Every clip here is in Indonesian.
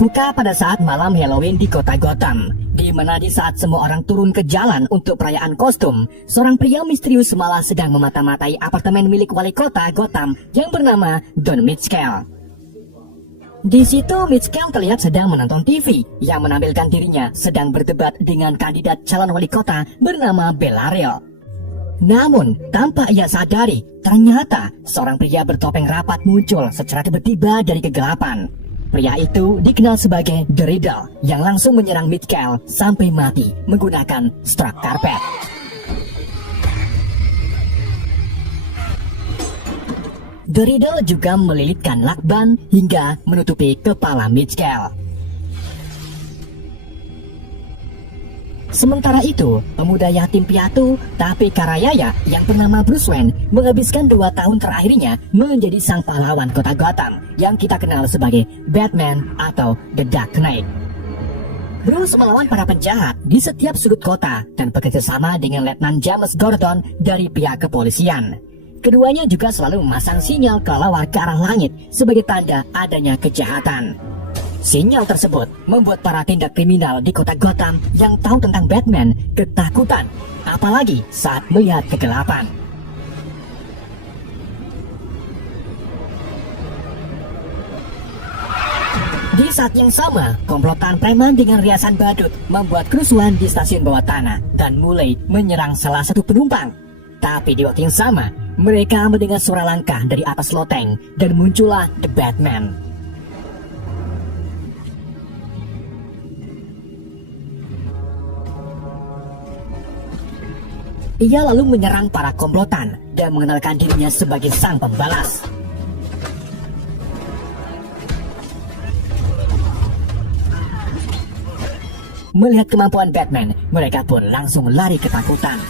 dibuka pada saat malam Halloween di kota Gotham, di mana di saat semua orang turun ke jalan untuk perayaan kostum, seorang pria misterius malah sedang memata-matai apartemen milik wali kota Gotham yang bernama Don Mitchell. Di situ Mitchell terlihat sedang menonton TV yang menampilkan dirinya sedang berdebat dengan kandidat calon wali kota bernama Bellario. Namun, tanpa ia sadari, ternyata seorang pria bertopeng rapat muncul secara tiba-tiba dari kegelapan. Pria itu dikenal sebagai The Riddle yang langsung menyerang Mitchell sampai mati menggunakan strap karpet. The Riddle juga melilitkan lakban hingga menutupi kepala Mitchell. Sementara itu, pemuda yatim piatu tapi karayaya yang bernama Bruce Wayne menghabiskan 2 tahun terakhirnya menjadi sang pahlawan kota Gotham yang kita kenal sebagai Batman atau The Dark Knight. Bruce melawan para penjahat di setiap sudut kota dan bekerja sama dengan Letnan James Gordon dari pihak kepolisian. Keduanya juga selalu memasang sinyal kelelawar ke arah langit sebagai tanda adanya kejahatan. Sinyal tersebut membuat para tindak kriminal di kota Gotham yang tahu tentang Batman ketakutan, apalagi saat melihat kegelapan. Di saat yang sama, komplotan preman dengan riasan badut membuat kerusuhan di stasiun bawah tanah dan mulai menyerang salah satu penumpang. Tapi di waktu yang sama, mereka mendengar suara langkah dari atas loteng dan muncullah The Batman. Ia lalu menyerang para komplotan dan mengenalkan dirinya sebagai sang pembalas. Melihat kemampuan Batman, mereka pun langsung lari ketakutan.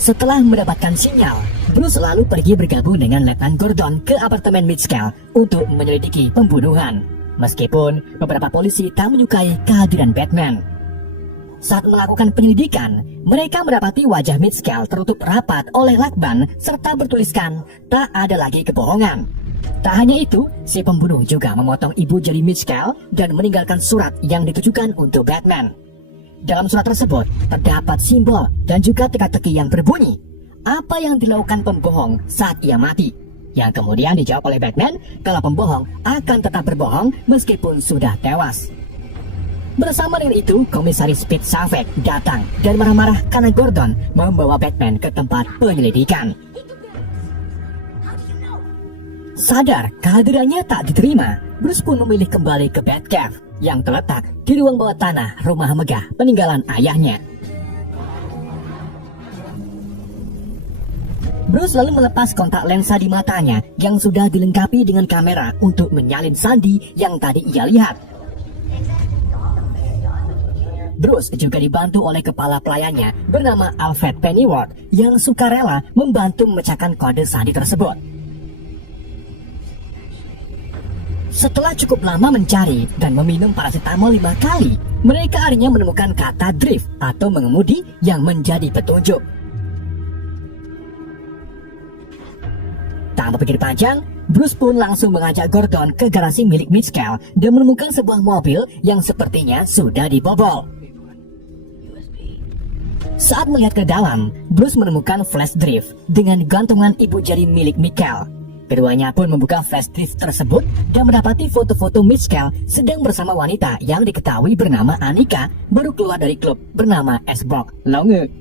Setelah mendapatkan sinyal, Bruce lalu pergi bergabung dengan Letnan Gordon ke apartemen Mitchell untuk menyelidiki pembunuhan. Meskipun beberapa polisi tak menyukai kehadiran Batman. Saat melakukan penyelidikan, mereka mendapati wajah Mitchell tertutup rapat oleh lakban serta bertuliskan tak ada lagi kebohongan. Tak hanya itu, si pembunuh juga memotong ibu jari Mitchell dan meninggalkan surat yang ditujukan untuk Batman. Dalam surat tersebut terdapat simbol dan juga teka-teki yang berbunyi, apa yang dilakukan pembohong saat ia mati? Yang kemudian dijawab oleh Batman kalau pembohong akan tetap berbohong meskipun sudah tewas. Bersama dengan itu, Komisaris Pete Savage datang dan marah-marah karena Gordon membawa Batman ke tempat penyelidikan. Sadar kehadirannya tak diterima, Bruce pun memilih kembali ke Batcave yang terletak di ruang bawah tanah rumah megah peninggalan ayahnya. Bruce lalu melepas kontak lensa di matanya yang sudah dilengkapi dengan kamera untuk menyalin sandi yang tadi ia lihat. Bruce juga dibantu oleh kepala pelayannya bernama Alfred Pennyworth yang sukarela membantu memecahkan kode sandi tersebut. Setelah cukup lama mencari dan meminum paracetamol 5 kali, mereka akhirnya menemukan kata drift atau mengemudi yang menjadi petunjuk. Tak berpikir panjang, Bruce pun langsung mengajak Gordon ke garasi milik Mitchell dan menemukan sebuah mobil yang sepertinya sudah dibobol. Saat melihat ke dalam, Bruce menemukan flash drive dengan gantungan ibu jari milik Mitchell. Keduanya pun membuka flash drive tersebut dan mendapati foto-foto Mitchell sedang bersama wanita yang diketahui bernama Annika baru keluar dari klub bernama S-Block Longe.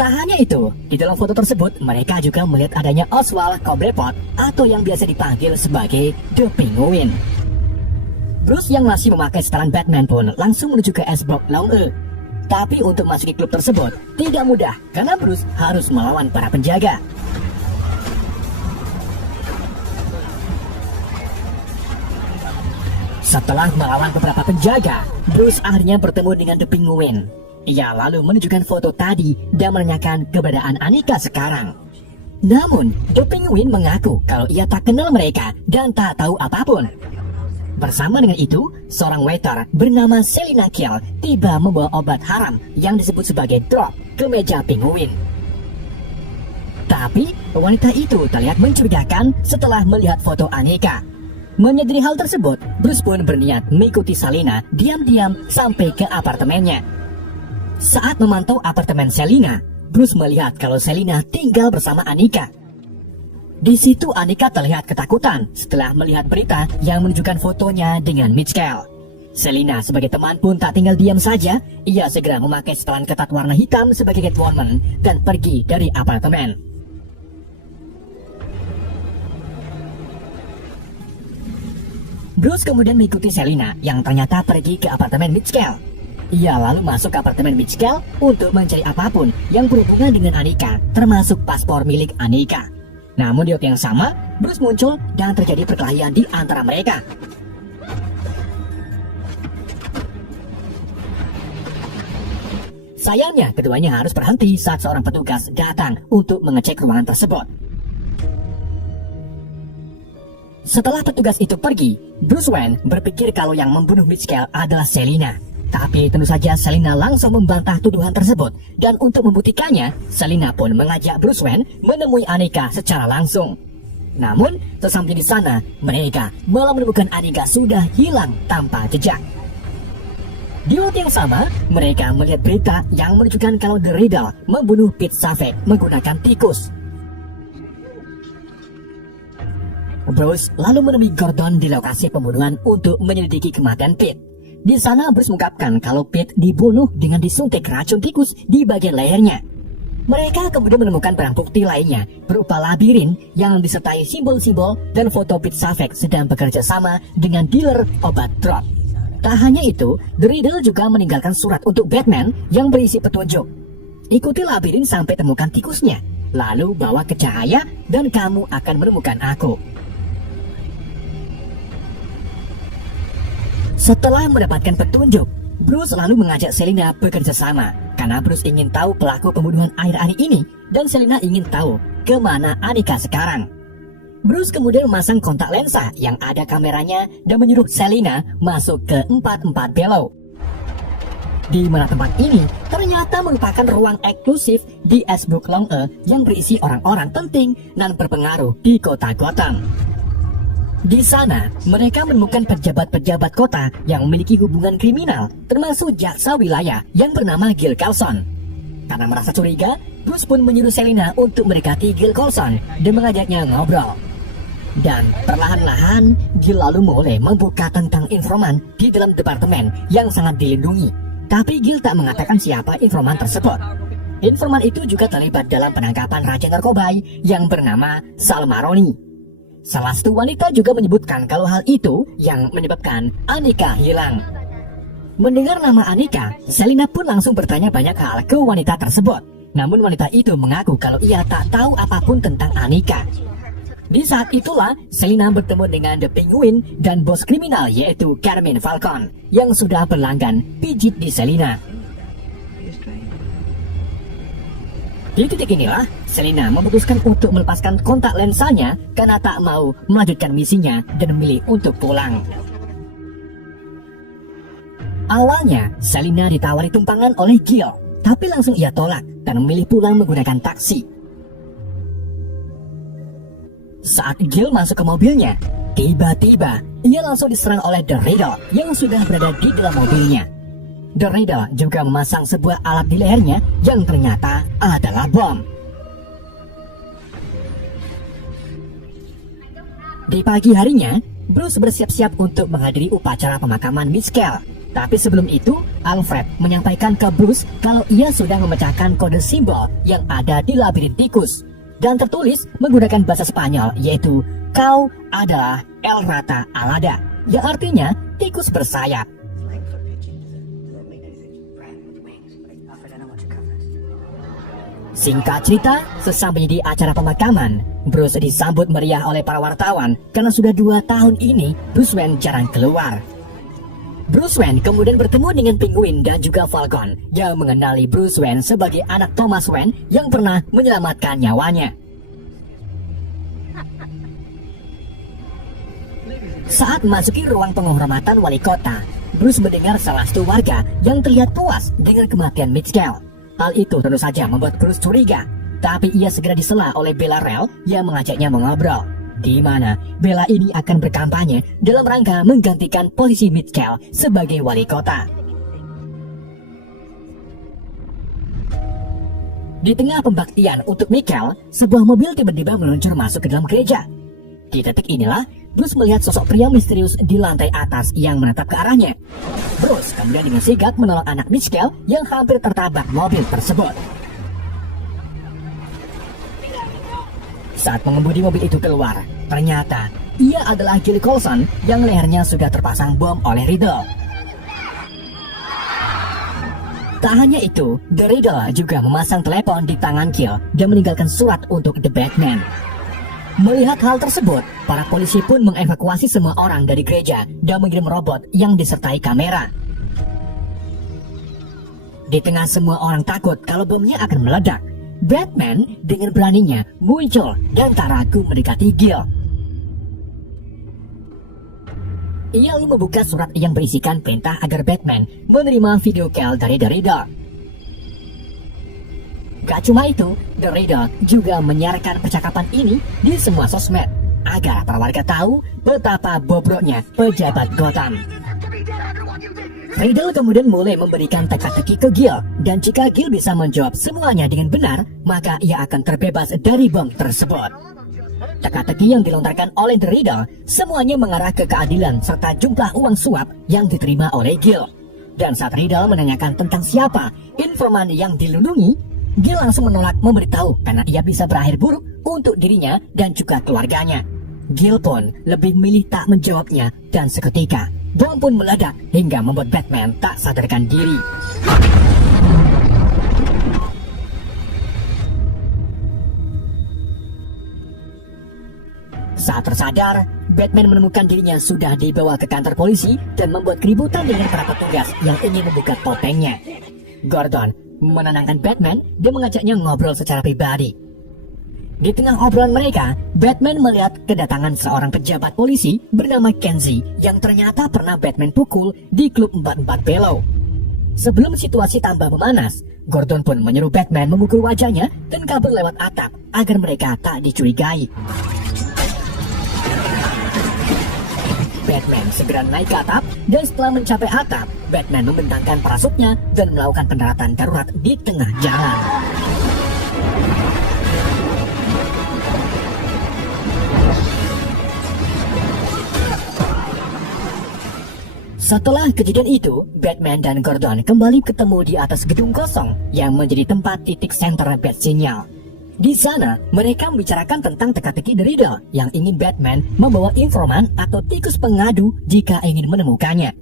Tak hanya itu, di dalam foto tersebut mereka juga melihat adanya Oswald Cobblepot atau yang biasa dipanggil sebagai The Penguin. Bruce yang masih memakai setelan Batman pun langsung menuju ke S-Block Longe. Tapi untuk masuk ke klub tersebut tidak mudah karena Bruce harus melawan para penjaga. Setelah melawan beberapa penjaga, Bruce akhirnya bertemu dengan The Penguin. Ia lalu menunjukkan foto tadi dan menanyakan keberadaan Annika sekarang. Namun, The Penguin mengaku kalau ia tak kenal mereka dan tak tahu apapun. Bersama dengan itu, seorang waiter bernama Selina Kyle tiba membawa obat haram yang disebut sebagai drop ke meja Penguin. Tak Tapi wanita itu terlihat mencurigakan setelah melihat foto Annika. Menyadari hal tersebut, Bruce pun berniat mengikuti Selina diam-diam sampai ke apartemennya. Saat memantau apartemen Selina, Bruce melihat kalau Selina tinggal bersama Annika. Di situ Annika terlihat ketakutan setelah melihat berita yang menunjukkan fotonya dengan Mitchell. Selina sebagai teman pun tak tinggal diam saja, ia segera memakai setelan ketat warna hitam sebagai Catwoman dan pergi dari apartemen. Bruce kemudian mengikuti Selina yang ternyata pergi ke apartemen Mitchell. Ia lalu masuk ke apartemen Mitchell untuk mencari apapun yang berhubungan dengan Annika, termasuk paspor milik Annika. Namun di waktu yang sama, Bruce muncul dan terjadi perkelahian di antara mereka. Sayangnya, keduanya harus berhenti saat seorang petugas datang untuk mengecek ruangan tersebut. Setelah petugas itu pergi, Bruce Wayne berpikir kalau yang membunuh Mitchell adalah Selina. Tapi tentu saja Selina langsung membantah tuduhan tersebut, dan untuk membuktikannya, Selina pun mengajak Bruce Wayne menemui Annika secara langsung. Namun, sesampai di sana, mereka malah menemukan Annika sudah hilang tanpa jejak. Di waktu yang sama, mereka melihat berita yang menunjukkan kalau The Riddler membunuh Pete Savage menggunakan tikus. Bruce lalu menemui Gordon di lokasi pembunuhan untuk menyelidiki kematian Pete. Di sana Bruce mengungkapkan kalau Pete dibunuh dengan disuntik racun tikus di bagian lehernya. Mereka kemudian menemukan barang bukti lainnya berupa labirin yang disertai simbol-simbol dan foto Pete Savage sedang bekerja sama dengan dealer obat drop. Tak hanya itu, The Riddler juga meninggalkan surat untuk Batman yang berisi petunjuk. Ikuti labirin sampai temukan tikusnya, lalu bawa ke cahaya dan kamu akan menemukan aku. Setelah mendapatkan petunjuk, Bruce lalu mengajak Selina bekerja sama karena Bruce ingin tahu pelaku pembunuhan akhir-akhir ini dan Selina ingin tahu kemana Annika sekarang. Bruce kemudian memasang kontak lensa yang ada kameranya dan menyuruh Selina masuk ke 44 Below. Di mana tempat ini ternyata merupakan ruang eksklusif di Eastbrook Long E yang berisi orang-orang penting dan berpengaruh di kota Gotham. Di sana, mereka menemukan pejabat-pejabat kota yang memiliki hubungan kriminal, termasuk jaksa wilayah yang bernama Gil Carlson. Karena merasa curiga, Bruce pun menyuruh Selina untuk mendekati Gil Carlson dan mengajaknya ngobrol. Dan perlahan-lahan, Gil lalu mulai membuka tentang informan di dalam departemen yang sangat dilindungi. Tapi Gil tak mengatakan siapa informan tersebut. Informan itu juga terlibat dalam penangkapan raja narkoba yang bernama Sal Maroni. Salah satu wanita juga menyebutkan kalau hal itu yang menyebabkan Annika hilang. Mendengar nama Annika, Selina pun langsung bertanya banyak hal ke wanita tersebut. Namun wanita itu mengaku kalau ia tak tahu apapun tentang Annika. Di saat itulah, Selina bertemu dengan The Penguin dan bos kriminal yaitu Carmine Falcon yang sudah berlangganan pijit di Selina. Di titik inilah, Selina memutuskan untuk melepaskan kontak lensanya karena tak mau melanjutkan misinya dan memilih untuk pulang. Awalnya, Selina ditawari tumpangan oleh Gil, tapi langsung ia tolak dan memilih pulang menggunakan taksi. Saat Gil masuk ke mobilnya, tiba-tiba ia langsung diserang oleh The Riddler yang sudah berada di dalam mobilnya. The Riddler juga memasang sebuah alat di lehernya yang ternyata adalah bom. Di pagi harinya, Bruce bersiap-siap untuk menghadiri upacara pemakaman Mitchell. Tapi sebelum itu, Alfred menyampaikan ke Bruce kalau ia sudah memecahkan kode simbol yang ada di labirin tikus dan tertulis menggunakan bahasa Spanyol yaitu "Kau adalah El Rata Alada", yang artinya tikus bersayap. Singkat cerita, sesampainya di acara pemakaman, Bruce disambut meriah oleh para wartawan karena sudah 2 tahun ini Bruce Wayne jarang keluar. Bruce Wayne kemudian bertemu dengan Penguin dan juga Falcon yang mengenali Bruce Wayne sebagai anak Thomas Wayne yang pernah menyelamatkan nyawanya. Saat memasuki ruang penghormatan wali kota, Bruce mendengar salah satu warga yang terlihat puas dengan kematian Mitchell. Hal itu tentu saja membuat Bruce curiga. Tapi ia segera disela oleh Bella Rel yang mengajaknya mengobrol, di mana Bella ini akan berkampanye dalam rangka menggantikan posisi Mitchell sebagai wali kota. Di tengah pembaktian untuk Mitchell, sebuah mobil tiba-tiba meluncur masuk ke dalam gereja. Di detik inilah, Bruce melihat sosok pria misterius di lantai atas yang menatap ke arahnya. Bruce kemudian dengan sigap menolong anak Mitchell yang hampir tertabrak mobil tersebut. Saat pengemudi mobil itu keluar, ternyata ia adalah Gil Coulson yang lehernya sudah terpasang bom oleh Riddle. Tak hanya itu, The Riddle juga memasang telepon di tangan Gil dan meninggalkan surat untuk The Batman. Melihat hal tersebut, para polisi pun mengevakuasi semua orang dari gereja dan mengirim robot yang disertai kamera. Di tengah semua orang takut kalau bomnya akan meledak, Batman dengan beraninya muncul dan tak ragu mendekati Gil. Ia lalu membuka surat yang berisikan perintah agar Batman menerima video call dari The Riddle. Gak cuma itu, The Riddle juga menyiarkan percakapan ini di semua sosmed agar para warga tahu betapa bobroknya pejabat Gotham. Riddle kemudian mulai memberikan teka-teki ke Gil, dan jika Gil bisa menjawab semuanya dengan benar, maka ia akan terbebas dari bom tersebut. Teka-teki yang dilontarkan oleh The Riddle semuanya mengarah ke keadilan serta jumlah uang suap yang diterima oleh Gil. Dan saat Riddle menanyakan tentang siapa informan yang dilindungi, Gil langsung menolak memberitahu karena ia bisa berakhir buruk untuk dirinya dan juga keluarganya. Gil pun lebih memilih tak menjawabnya, dan seketika bom pun meledak hingga membuat Batman tak sadarkan diri. Saat tersadar, Batman menemukan dirinya sudah dibawa ke kantor polisi dan membuat keributan dengan para petugas yang ingin membuka topengnya. Gordon menenangkan Batman dan mengajaknya ngobrol secara pribadi. Di tengah obrolan mereka, Batman melihat kedatangan seorang pejabat polisi bernama Kenzie yang ternyata pernah Batman pukul di klub 44 Below. Sebelum situasi tambah memanas, Gordon pun menyuruh Batman memukul wajahnya dan kabur lewat atap agar mereka tak dicurigai. Batman segera naik ke atap, dan setelah mencapai atap, Batman membentangkan parasutnya dan melakukan pendaratan darurat di tengah jalan. Setelah kejadian itu, Batman dan Gordon kembali ketemu di atas gedung kosong yang menjadi tempat titik senter Bat Signal. Di sana, mereka membicarakan tentang teka-teki The Riddle yang ingin Batman membawa informan atau tikus pengadu jika ingin menemukannya.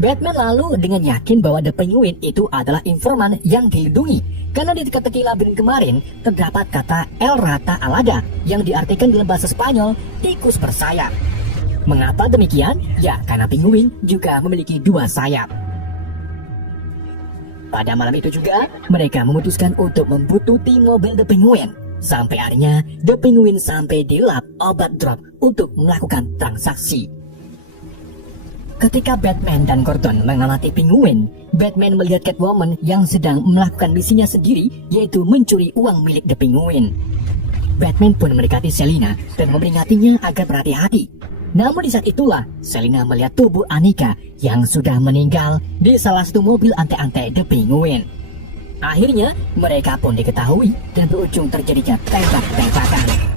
Batman lalu dengan yakin bahwa The Penguin itu adalah informan yang dilindungi karena di teka-teki labirin kemarin terdapat kata El Rata Alada yang diartikan dalam bahasa Spanyol tikus bersayap. Mengapa demikian? Ya, karena penguin juga memiliki dua sayap. Pada malam itu juga, mereka memutuskan untuk membuntuti mobil The Penguin. Sampai akhirnya, The Penguin sampai di lab obat drop untuk melakukan transaksi. Ketika Batman dan Gordon mengamati Penguin, Batman melihat Catwoman yang sedang melakukan misinya sendiri, yaitu mencuri uang milik The Penguin. Batman pun mendekati Selina dan memperingatnya agar berhati-hati. Namun di saat itulah, Selina melihat tubuh Annika yang sudah meninggal di salah satu mobil ante-ante The Penguin. Akhirnya, mereka pun diketahui dan berujung terjadinya tembak-tembakan.